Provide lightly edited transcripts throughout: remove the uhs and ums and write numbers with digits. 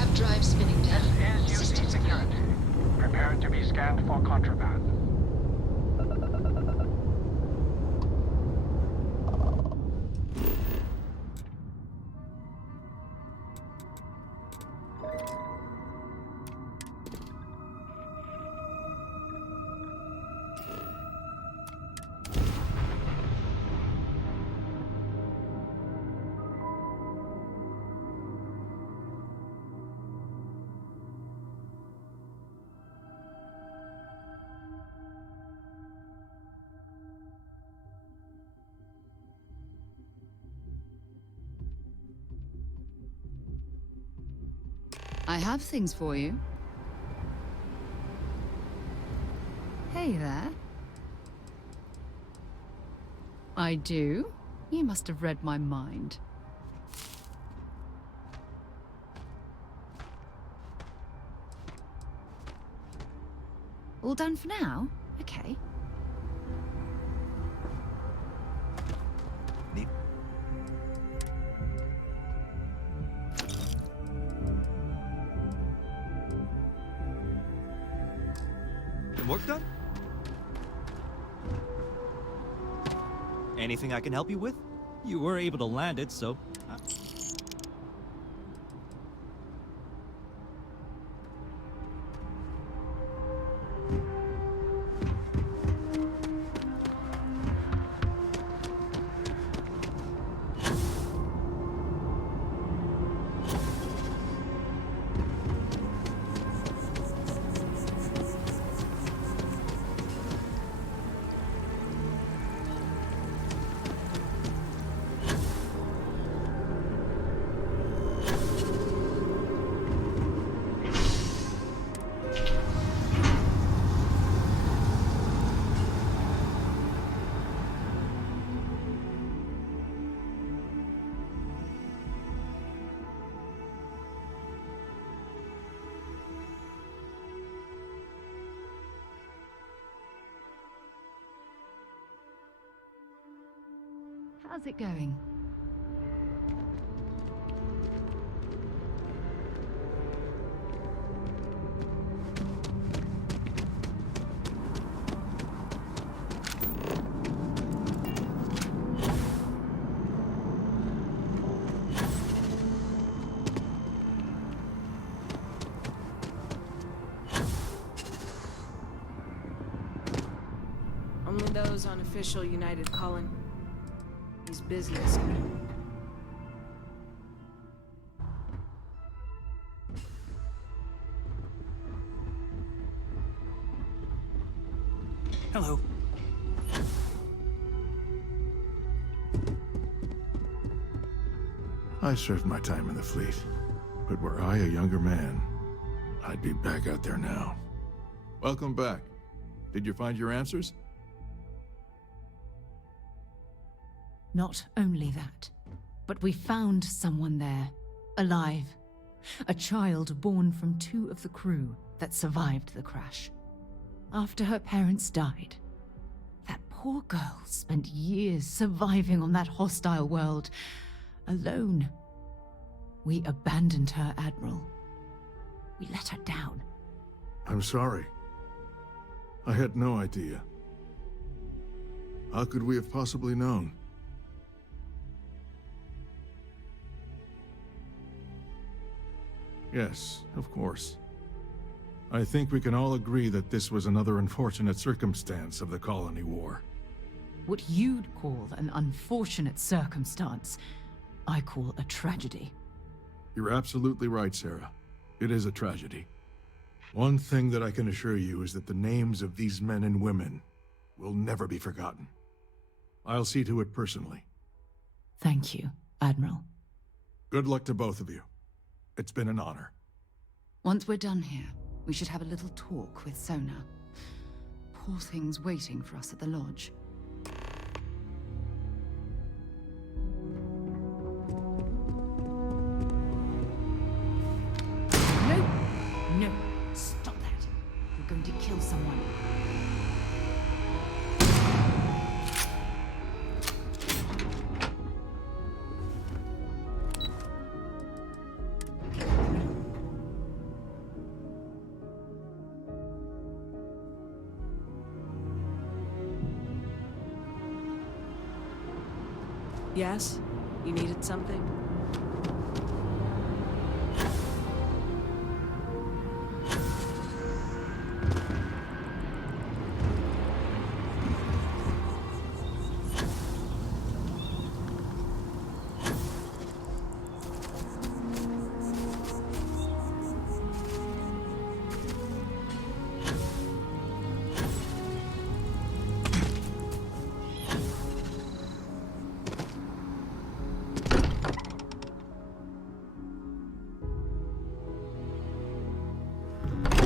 Grav drive spinning down. This is UC Systems security. Prepare to be scanned for contraband. I have things for you. Hey there. I do? You must have read my mind. All done for now? Okay. Work done? Anything I can help you with? You were able to land it, so... How's it going? Only those on official United calling. He's business. Hello. I served my time in the fleet, but were I a younger man, I'd be back out there now. Welcome back. Did you find your answers? Not only that, but we found someone there, alive. A child born from 2 of the crew that survived the crash. After her parents died, that poor girl spent years surviving on that hostile world, alone. We abandoned her, Admiral. We let her down. I'm sorry. I had no idea. How could we have possibly known? Yes, of course. I think we can all agree that this was another unfortunate circumstance of the colony war. What you'd call an unfortunate circumstance, I call a tragedy. You're absolutely right, Sarah. It is a tragedy. One thing that I can assure you is that the names of these men and women will never be forgotten. I'll see to it personally. Thank you, Admiral. Good luck to both of you. It's been an honor. Once we're done here, we should have a little talk with Sona. Poor thing's waiting for us at the lodge. No! No! Stop that! You're going to kill someone. Yes? You needed something?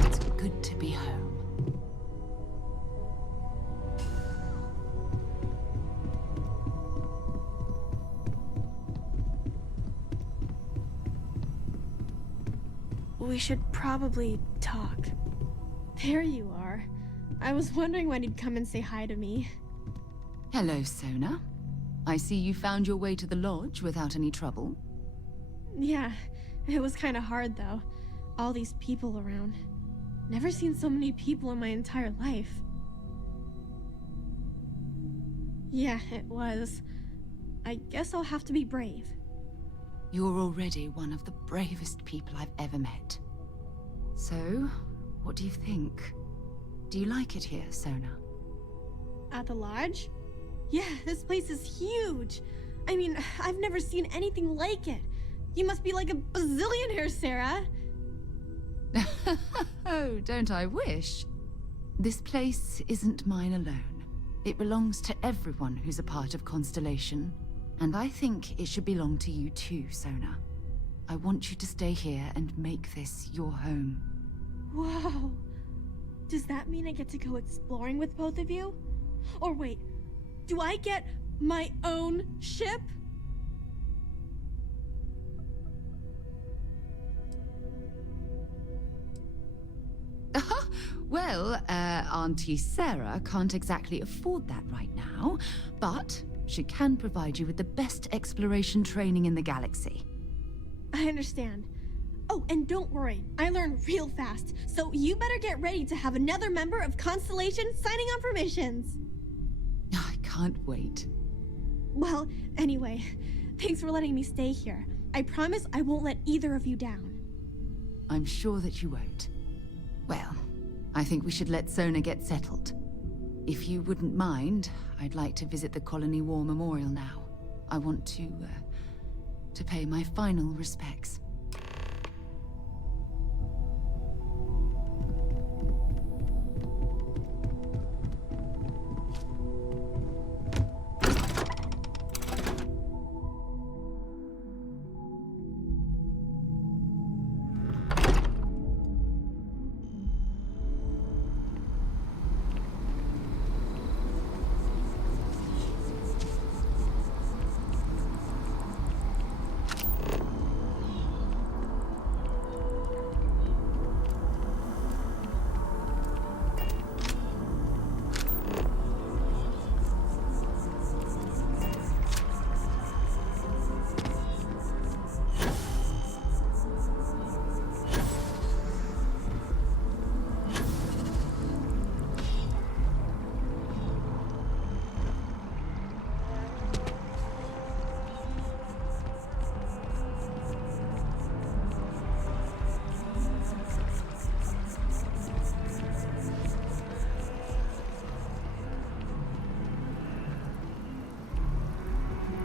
It's good to be home. We should probably talk. There you are. I was wondering when you'd come and say hi to me. Hello, Sona. I see you found your way to the lodge without any trouble. Yeah, it was kind of hard though. All these people around. Never seen so many people in my entire life. Yeah, it was. I guess I'll have to be brave. You're already one of the bravest people I've ever met. So, what do you think? Do you like it here, Sona? At the lodge? Yeah, this place is huge. I mean, I've never seen anything like it. You must be like a bazillionaire, Sarah. Oh, don't I wish? This place isn't mine alone. It belongs to everyone who's a part of Constellation. And I think it should belong to you too, Sona. I want you to stay here and make this your home. Whoa. Does that mean I get to go exploring with both of you? Or wait, do I get my own ship? Well, Auntie Sarah can't exactly afford that right now, but she can provide you with the best exploration training in the galaxy. I understand. Oh, and don't worry, I learn real fast, so you better get ready to have another member of Constellation signing on for missions. I can't wait. Well, anyway, thanks for letting me stay here. I promise I won't let either of you down. I'm sure that you won't. Well, I think we should let Sona get settled. If you wouldn't mind, I'd like to visit the Colony War Memorial now. I want to pay my final respects.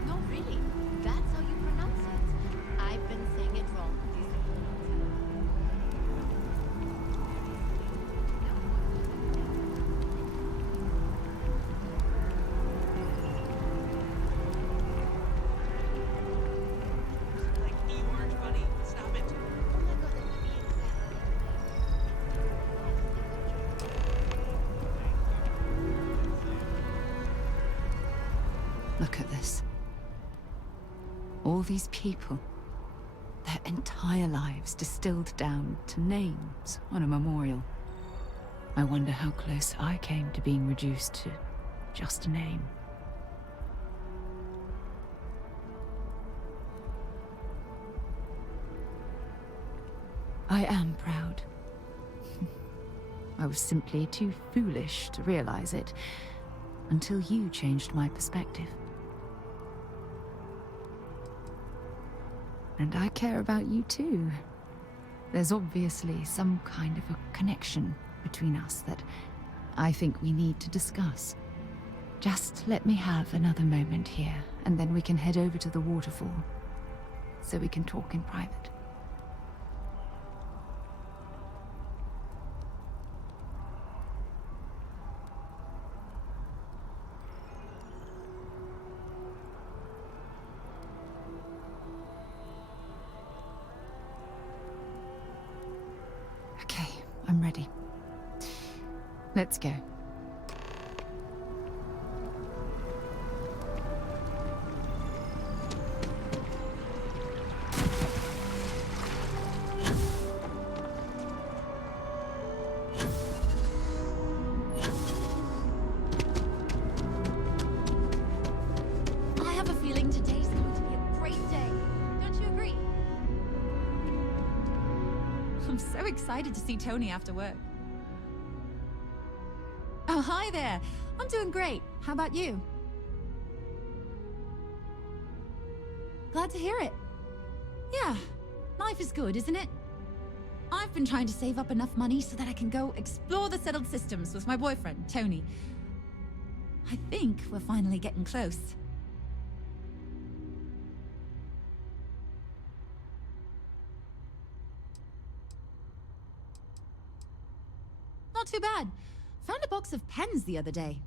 No, really. That's how you pronounce it. I've been saying it wrong these Like, you aren't funny. Stop it. Oh my god, that would be Look at this. All these people. Their entire lives distilled down to names on a memorial. I wonder how close I came to being reduced to just a name. I am proud. I was simply too foolish to realize it until you changed my perspective. And I care about you too. There's obviously some kind of a connection between us that I think we need to discuss. Just let me have another moment here, and then we can head over to the waterfall, so we can talk in private. Okay, I'm ready. Let's go. I have a feeling today's going to be a great day. Don't you agree? I'm so excited to see Tony after work. Oh, hi there. I'm doing great. How about you? Glad to hear it. Yeah, life is good, isn't it? I've been trying to save up enough money so that I can go explore the settled systems with my boyfriend, Tony. I think we're finally getting close. Not too bad. Found a box of pens the other day.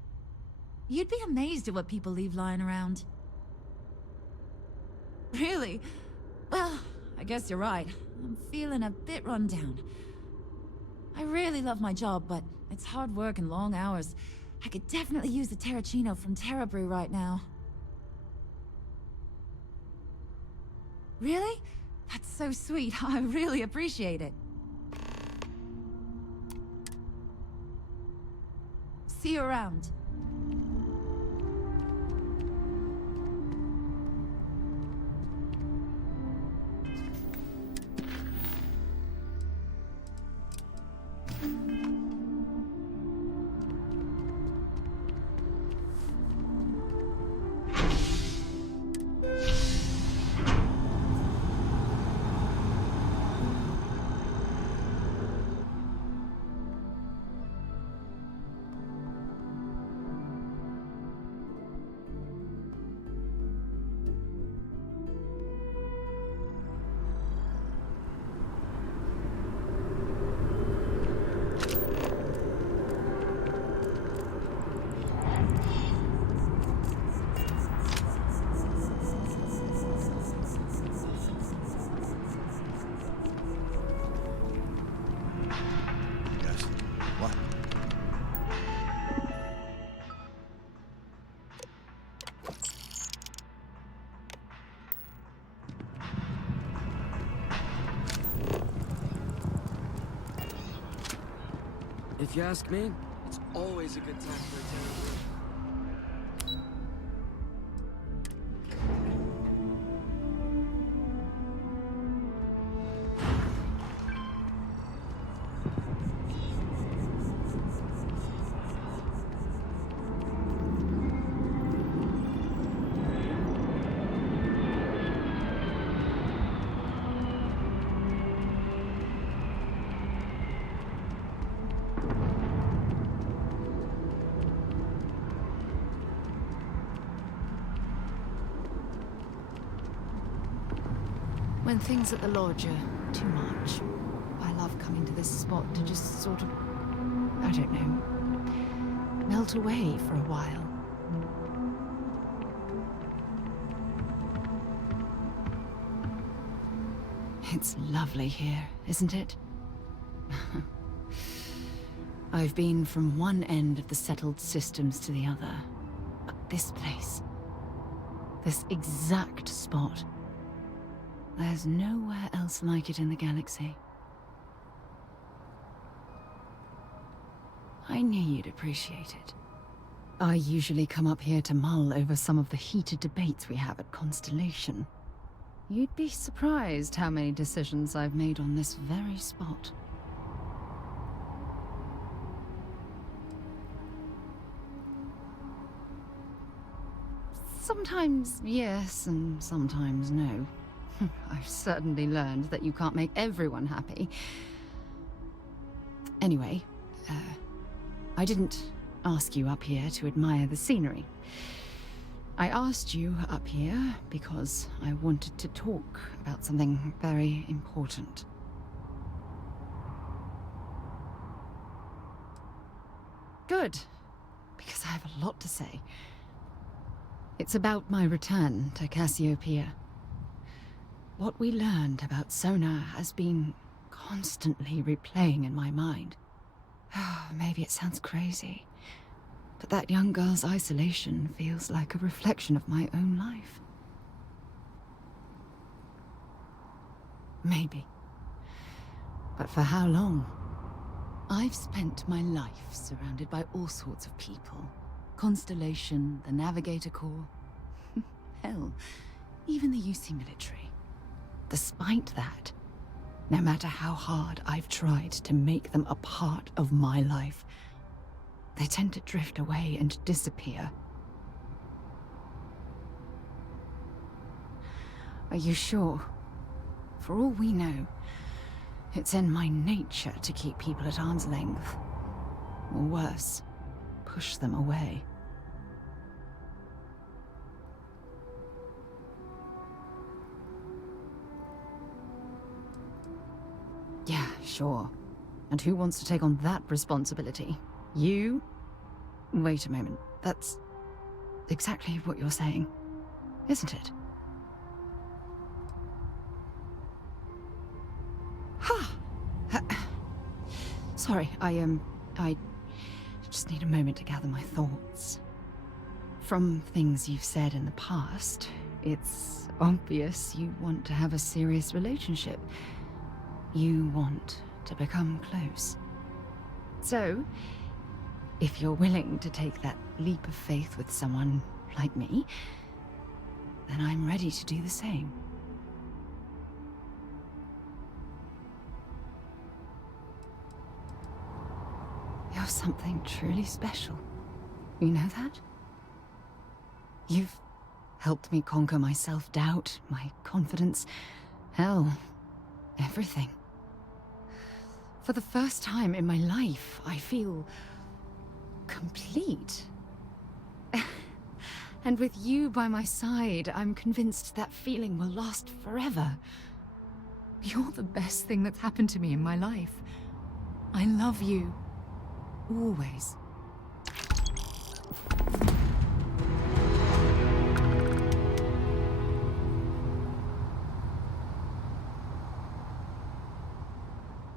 You'd be amazed at what people leave lying around. Really? Well, I guess you're right. I'm feeling a bit run down. I really love my job, but it's hard work and long hours. I could definitely use a Terracino from Terra Brew right now. Really? That's so sweet. I really appreciate it. See you around. Yes. What? If you ask me, it's always a good time for a Terra. When things at the lodge are too much, I love coming to this spot to just sort of, I don't know, melt away for a while. It's lovely here, isn't it? I've been from one end of the settled systems to the other, but this place, this exact spot, there's nowhere else like it in the galaxy. I knew you'd appreciate it. I usually come up here to mull over some of the heated debates we have at Constellation. You'd be surprised how many decisions I've made on this very spot. Sometimes yes, and sometimes no. I've certainly learned that you can't make everyone happy. Anyway, I didn't ask you up here to admire the scenery. I asked you up here because I wanted to talk about something very important. Good, because I have a lot to say. It's about my return to Cassiopeia. What we learned about Sona has been constantly replaying in my mind. Maybe it sounds crazy, but that young girl's isolation feels like a reflection of my own life. Maybe. But for how long? I've spent my life surrounded by all sorts of people. Constellation, the Navigator Corps. Hell, even the UC military. Despite that, no matter how hard I've tried to make them a part of my life, they tend to drift away and disappear. Are you sure? For all we know, it's in my nature to keep people at arm's length. Or worse, push them away. Yeah, sure. And who wants to take on that responsibility? You? Wait a moment. That's exactly what you're saying, isn't it? Sorry, I just need a moment to gather my thoughts. From things you've said in the past, it's obvious you want to have a serious relationship. You want to become close. So, if you're willing to take that leap of faith with someone like me, then I'm ready to do the same. You're something truly special. You know that? You've helped me conquer my self-doubt, my confidence, hell, everything. For the first time in my life, I feel complete. And with you by my side, I'm convinced that feeling will last forever. You're the best thing that's happened to me in my life. I love you. Always.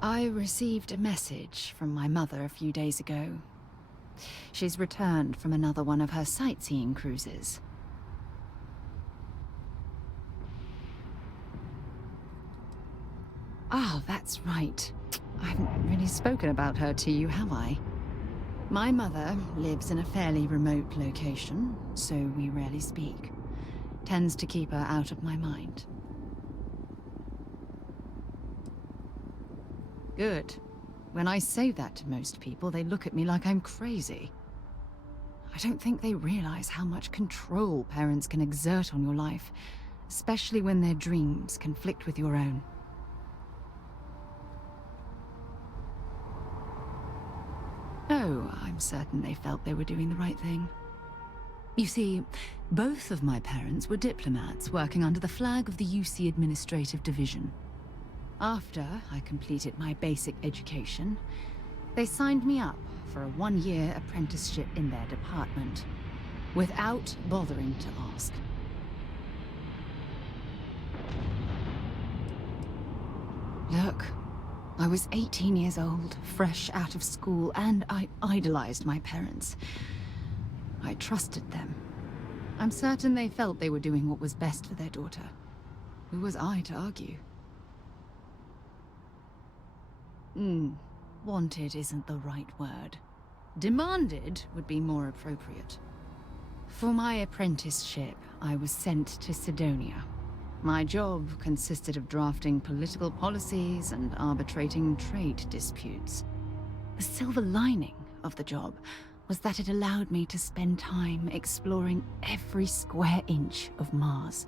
I received a message from my mother a few days ago. She's returned from another one of her sightseeing cruises. Ah, that's right. I haven't really spoken about her to you, have I? My mother lives in a fairly remote location, so we rarely speak. Tends to keep her out of my mind. Good. When I say that to most people, they look at me like I'm crazy. I don't think they realize how much control parents can exert on your life, especially when their dreams conflict with your own. Oh, I'm certain they felt they were doing the right thing. You see, both of my parents were diplomats working under the flag of the UC Administrative Division. After I completed my basic education, they signed me up for a one-year apprenticeship in their department, without bothering to ask. Look, I was 18 years old, fresh out of school, and I idolized my parents. I trusted them. I'm certain they felt they were doing what was best for their daughter. Who was I to argue? Wanted isn't the right word. Demanded would be more appropriate. For my apprenticeship, I was sent to Sidonia. My job consisted of drafting political policies and arbitrating trade disputes. The silver lining of the job was that it allowed me to spend time exploring every square inch of Mars.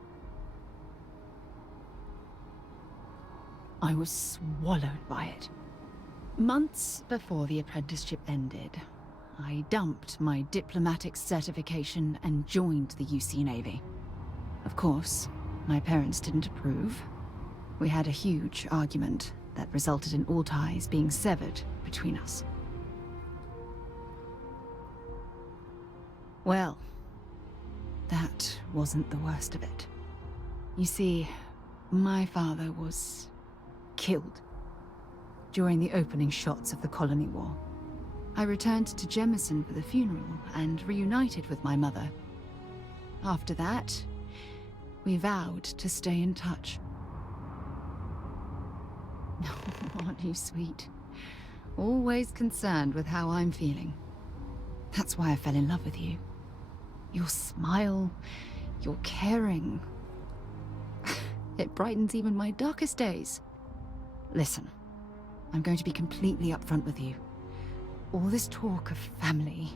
I was swallowed by it. Months before the apprenticeship ended, I dumped my diplomatic certification and joined the UC Navy. Of course, my parents didn't approve. We had a huge argument that resulted in all ties being severed between us. Well, that wasn't the worst of it. You see, my father was killed during the opening shots of the Colony War. I returned to Jemison for the funeral and reunited with my mother. After that, we vowed to stay in touch. Aren't you sweet? Always concerned with how I'm feeling. That's why I fell in love with you. Your smile, your caring. It brightens even my darkest days. Listen, I'm going to be completely upfront with you. All this talk of family,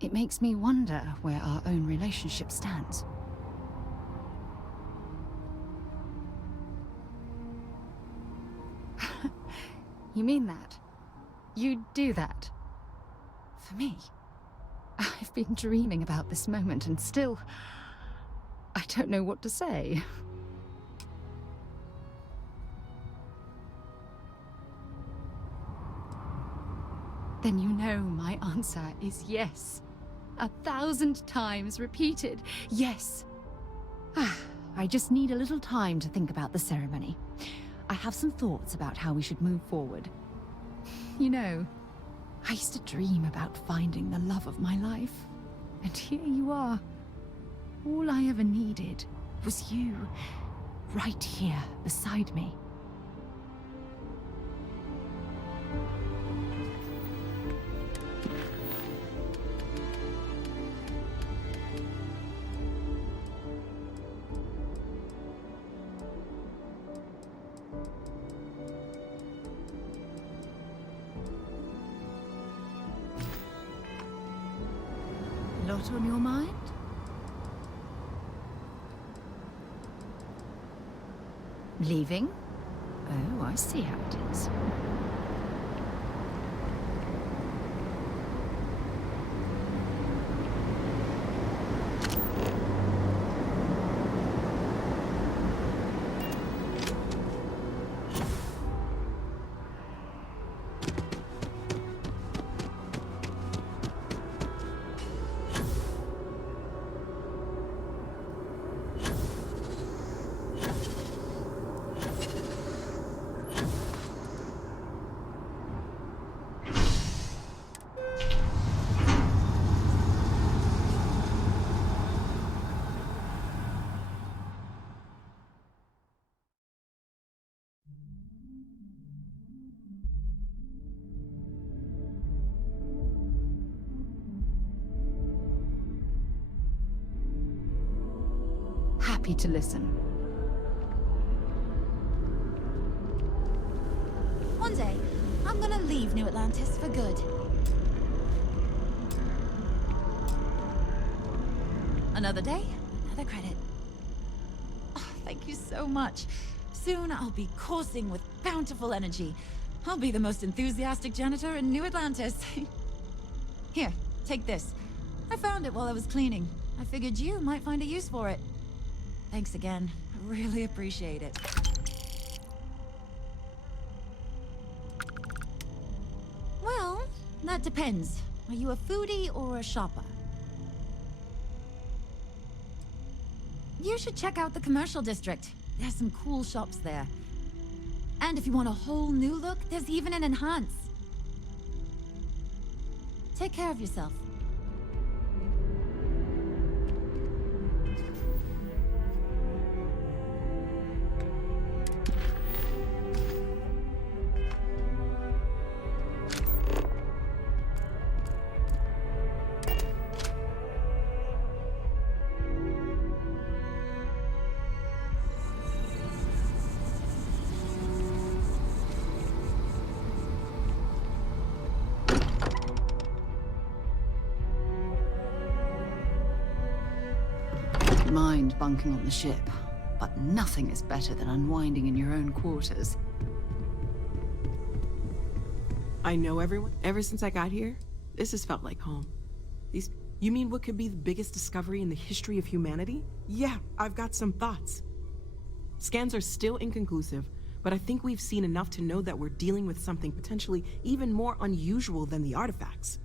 it makes me wonder where our own relationship stands. You mean that? You'd do that? For me? I've been dreaming about this moment and still... I don't know what to say. Then you know my answer is yes. 1,000 times repeated, yes. I just need a little time to think about the ceremony. I have some thoughts about how we should move forward. You know, I used to dream about finding the love of my life. And here you are. All I ever needed was you, right here beside me. Lot on your mind? Leaving? Oh, I see how it is. Happy to listen. One day, I'm gonna leave New Atlantis for good. Another day, another credit. Oh, thank you so much. Soon I'll be coursing with bountiful energy. I'll be the most enthusiastic janitor in New Atlantis. Here, take this. I found it while I was cleaning. I figured you might find a use for it. Thanks again. I really appreciate it. Well, that depends. Are you a foodie or a shopper? You should check out the commercial district. There's some cool shops there. And if you want a whole new look, there's even an enhance. Take care of yourself. Mind bunking on the ship, but nothing is better than unwinding in your own quarters. I know everyone. Ever since I got here, this has felt like home. You mean what could be the biggest discovery in the history of humanity? Yeah, I've got some thoughts. Scans are still inconclusive, but I think we've seen enough to know that we're dealing with something potentially even more unusual than the artifacts.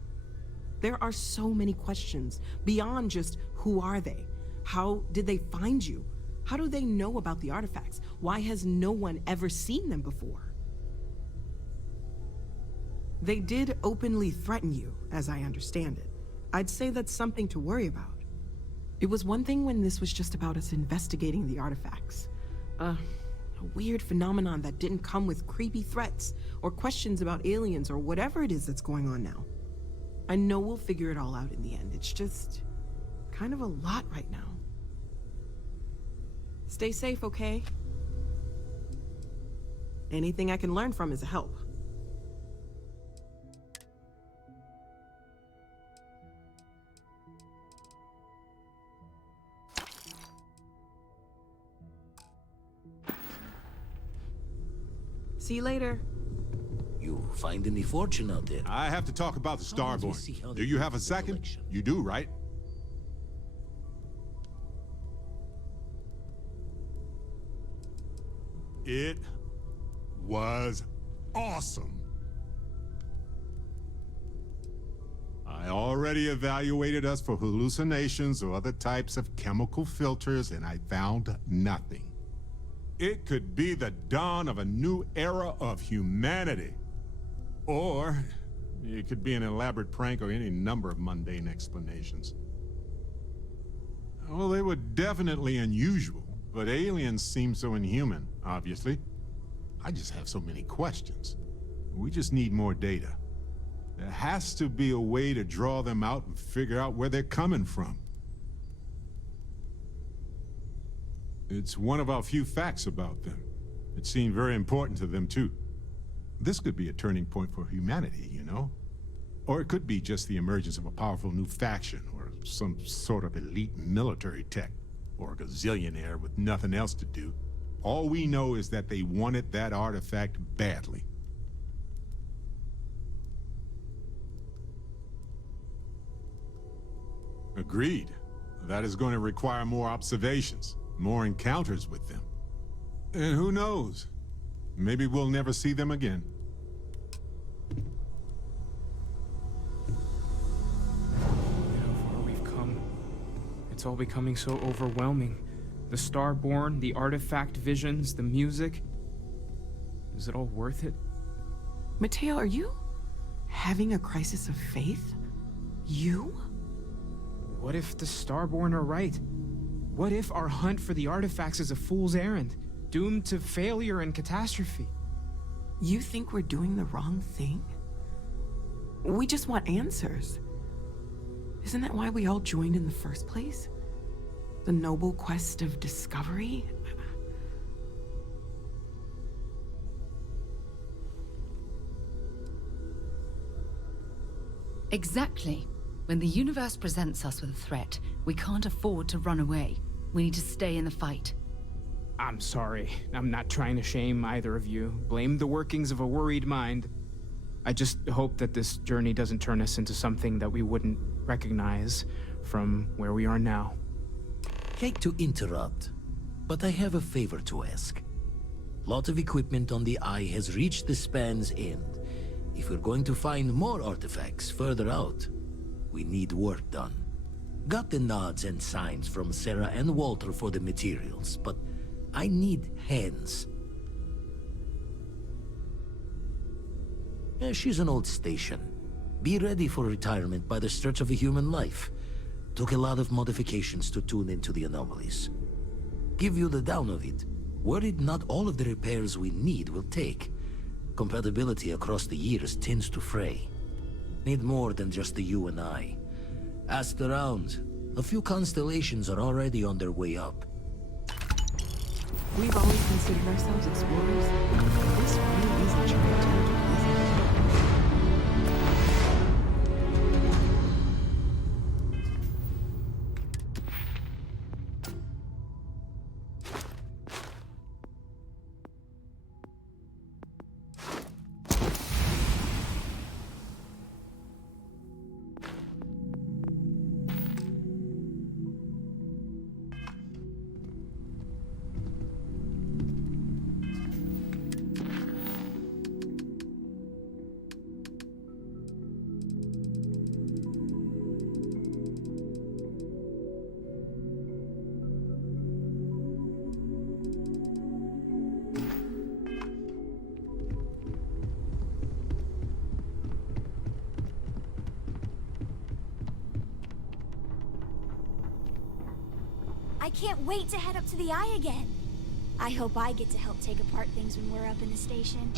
There are so many questions beyond just who are they? How did they find you? How do they know about the artifacts? Why has no one ever seen them before? They did openly threaten you, as I understand it. I'd say that's something to worry about. It was one thing when this was just about us investigating the artifacts. A weird phenomenon that didn't come with creepy threats or questions about aliens or whatever it is that's going on now. I know we'll figure it all out in the end. It's just kind of a lot right now. Stay safe, okay? Anything I can learn from is a help. See you later. You find any fortune out there? I have to talk about the Starborn. Do you have a second? You do, right? It was awesome. I already evaluated us for hallucinations or other types of chemical filters, and I found nothing. It could be the dawn of a new era of humanity. Or it could be an elaborate prank or any number of mundane explanations. Well, they were definitely unusual, but aliens seem so inhuman, obviously. I just have so many questions. We just need more data. There has to be a way to draw them out and figure out where they're coming from. It's one of our few facts about them. It seemed very important to them, too. This could be a turning point for humanity, you know? Or it could be just the emergence of a powerful new faction, or some sort of elite military tech, or a gazillionaire with nothing else to do. All we know is that they wanted that artifact badly. Agreed. That is going to require more observations, more encounters with them. And who knows? Maybe we'll never see them again. Look at how far we've come. It's all becoming so overwhelming. The Starborn, the artifact visions, the music. Is it all worth it? Mateo, are you having a crisis of faith? You? What if the Starborn are right? What if our hunt for the artifacts is a fool's errand, doomed to failure and catastrophe? You think we're doing the wrong thing? We just want answers. Isn't that why we all joined in the first place? The noble quest of discovery? Exactly. When the universe presents us with a threat, we can't afford to run away. We need to stay in the fight. I'm sorry. I'm not trying to shame either of you. Blame the workings of a worried mind. I just hope that this journey doesn't turn us into something that we wouldn't recognize from where we are now. Hate to interrupt, but I have a favor to ask. Lot of equipment on the Eye has reached the span's end. If we're going to find more artifacts further out, we need work done. Got the nods and signs from Sarah and Walter for the materials, but I need hands. She's an old station. Be ready for retirement by the stretch of a human life. Took a lot of modifications to tune into the anomalies. Give you the down of it. Worried not all of the repairs we need will take. Compatibility across the years tends to fray. Need more than just the you and I. Asked around. A few constellations are already on their way up. We've always considered ourselves explorers. This really is uncharted territory, isn't it? I can't wait to head up to the Eye again. I hope I get to help take apart things when we're up in the station.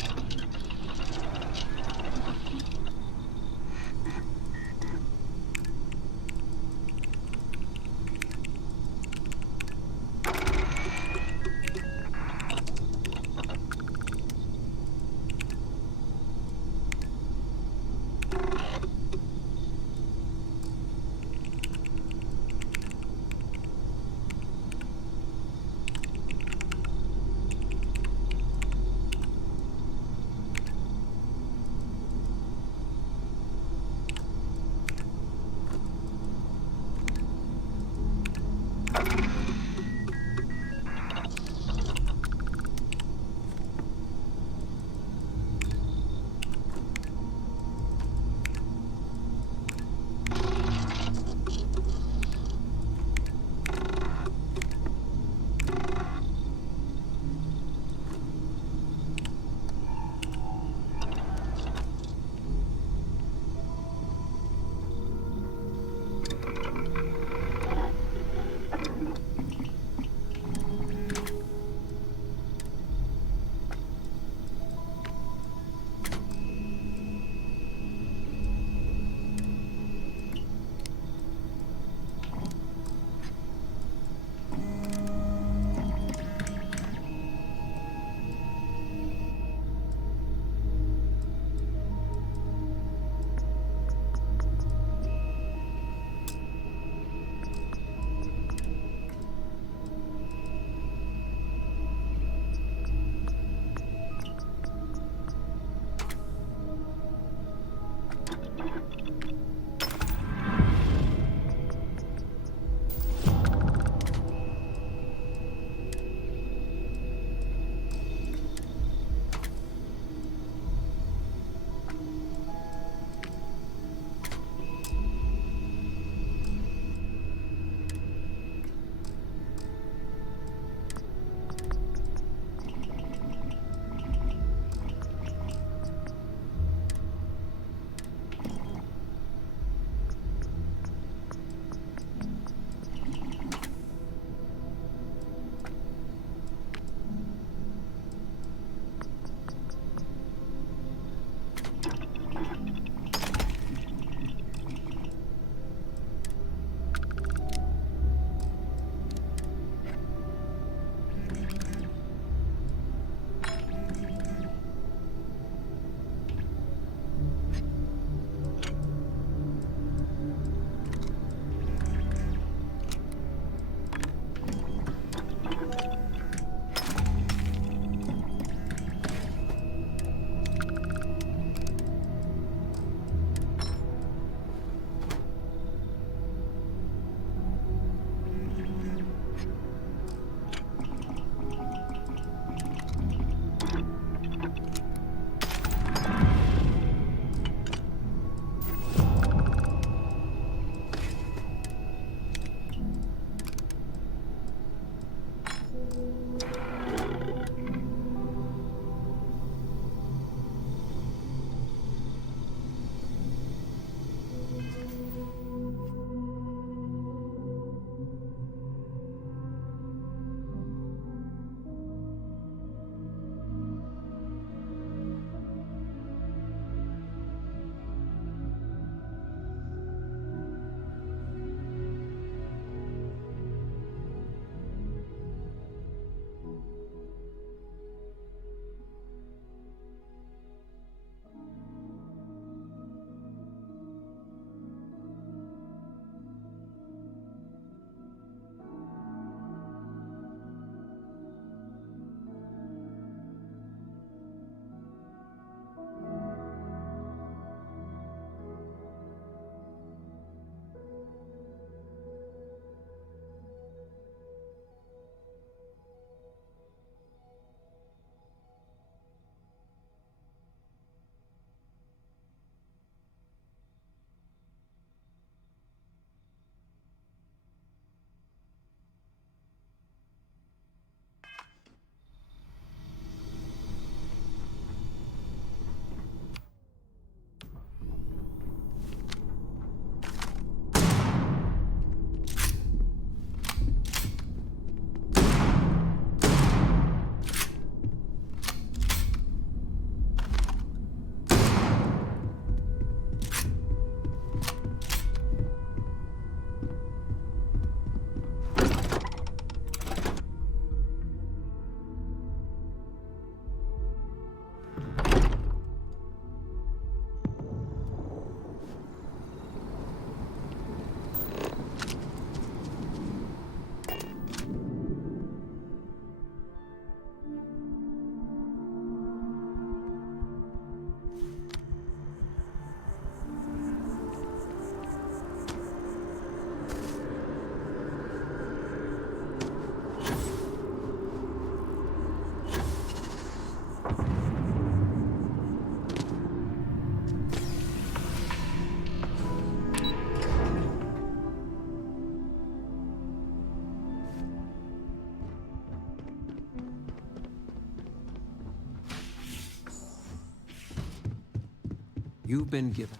You've been given.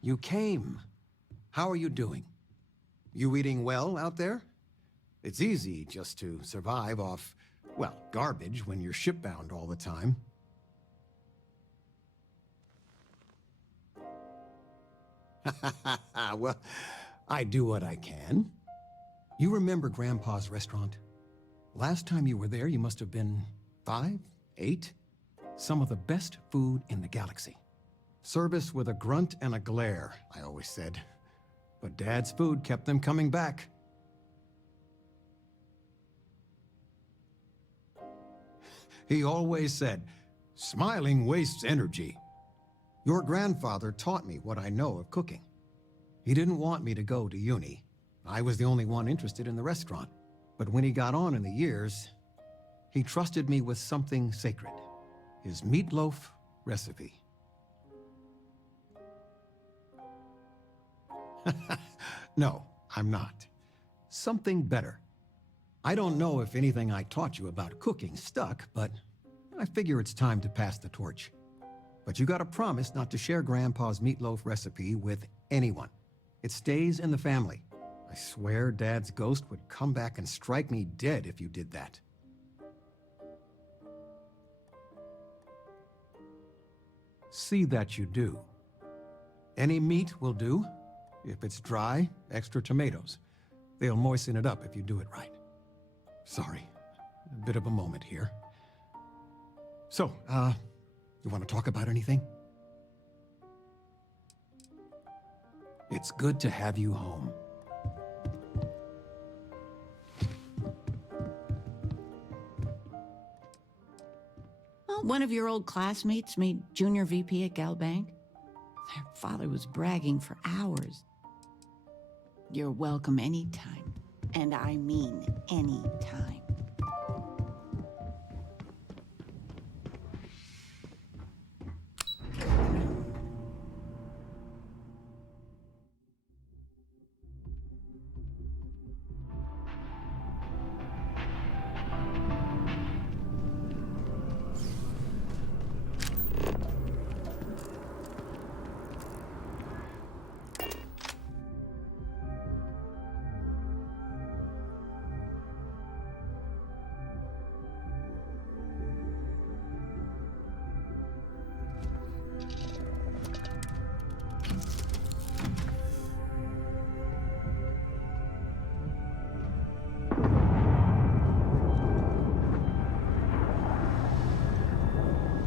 You came. How are you doing? You eating well out there? It's easy just to survive off, well, garbage when you're shipbound all the time. Well, I do what I can. You remember Grandpa's restaurant? Last time you were there, you must have been 5, 8? Some of the best food in the galaxy. Service with a grunt and a glare, I always said. But Dad's food kept them coming back. He always said, smiling wastes energy. Your grandfather taught me what I know of cooking. He didn't want me to go to uni. I was the only one interested in the restaurant. But when he got on in the years, he trusted me with something sacred. His meatloaf recipe. No, I'm not. Something better. I don't know if anything I taught you about cooking stuck, but I figure it's time to pass the torch. But you gotta promise not to share Grandpa's meatloaf recipe with anyone. It stays in the family. I swear Dad's ghost would come back and strike me dead if you did that. See that you do. Any meat will do. If it's dry, extra tomatoes. They'll moisten it up if you do it right. Sorry, a bit of a moment here. So, you want to talk about anything? It's good to have you home. One of your old classmates made junior VP at Galbank. Their father was bragging for hours. You're welcome anytime. And I mean anytime.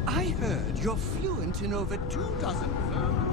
I heard you're fluent in over 24 verbal.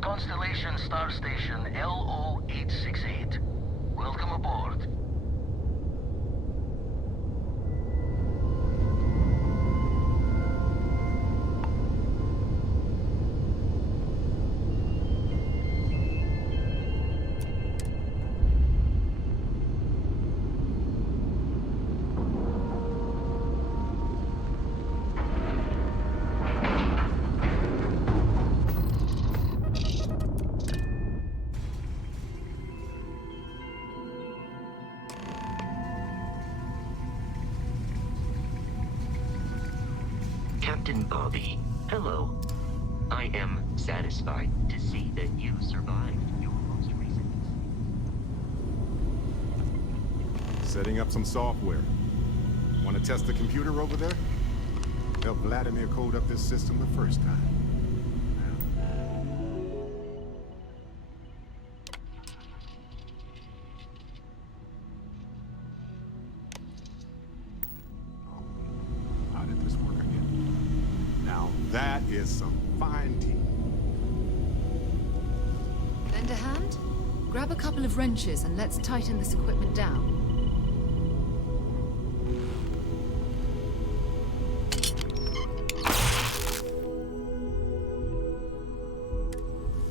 Constellation Star Station LO-868. Welcome aboard. Captain Bobby, hello. I am satisfied to see that you survived your most recent... Setting up some software. Want to test the computer over there? Help Vladimir code up this system the first time. How did this work again? Now that is some fine team. Lend a hand? Grab a couple of wrenches and let's tighten this equipment down.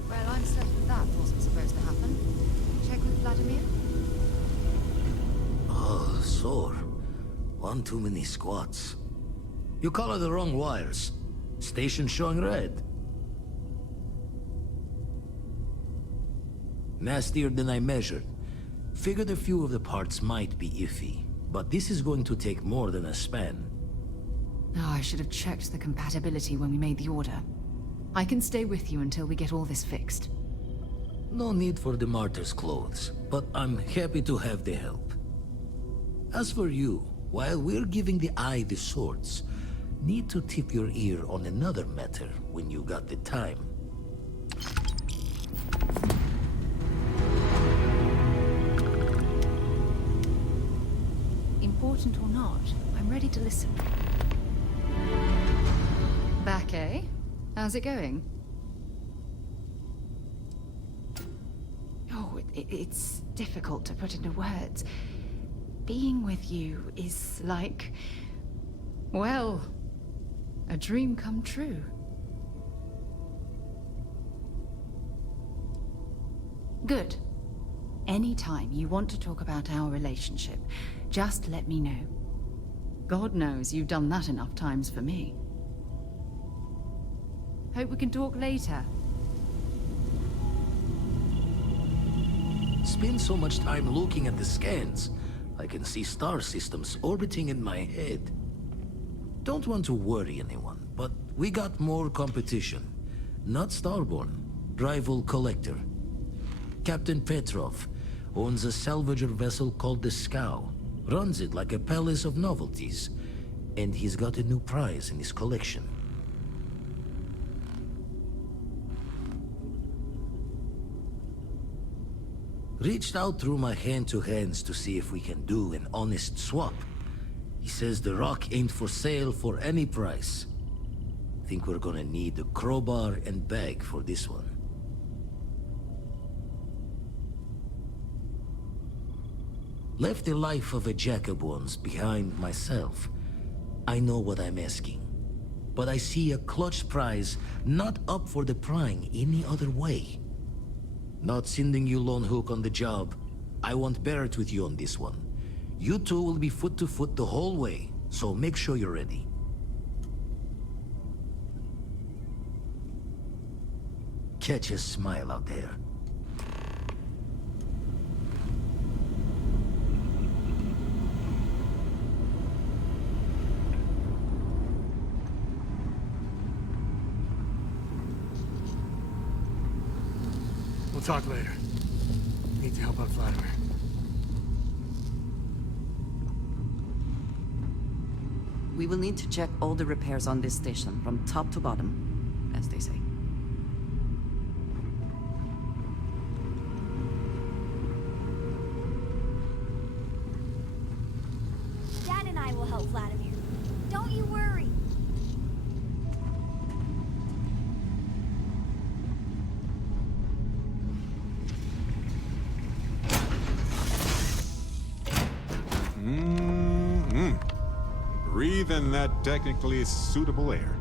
Well, I'm certain that wasn't supposed to happen. Check with Vladimir? Oh, sore. One too many squats. You color the wrong wires. Station showing red. Nastier than I measured. Figured a few of the parts might be iffy, but this is going to take more than a span. Oh, I should have checked the compatibility when we made the order. I can stay with you until we get all this fixed. No need for the martyr's clothes, but I'm happy to have the help. As for you, while we're giving the eye the swords, need to tip your ear on another matter when you got the time. Important or not, I'm ready to listen. Back, eh? How's it going? Oh, it's difficult to put into words. Being with you is like... well, a dream come true. Good. Anytime you want to talk about our relationship, just let me know. God knows you've done that enough times for me. Hope we can talk later. Spend so much time looking at the scans. I can see star systems orbiting in my head. Don't want to worry anyone, but we got more competition. Not Starborn, rival collector. Captain Petrov owns a salvager vessel called the Scow. Runs it like a palace of novelties. And he's got a new prize in his collection. Reached out through my hand-to-hands to see if we can do an honest swap. He says the rock ain't for sale for any price. Think we're gonna need a crowbar and bag for this one. Left the life of a jack-of-ones behind myself. I know what I'm asking. But I see a clutch prize not up for the prying any other way. Not sending you lone hook on the job. I want Barrett with you on this one. You two will be foot to foot the whole way, so make sure you're ready. Catch a smile out there. We'll talk later. Need to help out Vladimir. We will need to check all the repairs on this station, from top to bottom, as they say. Dad and I will help Vladimir. Don't you worry. Breathe in that technically suitable air.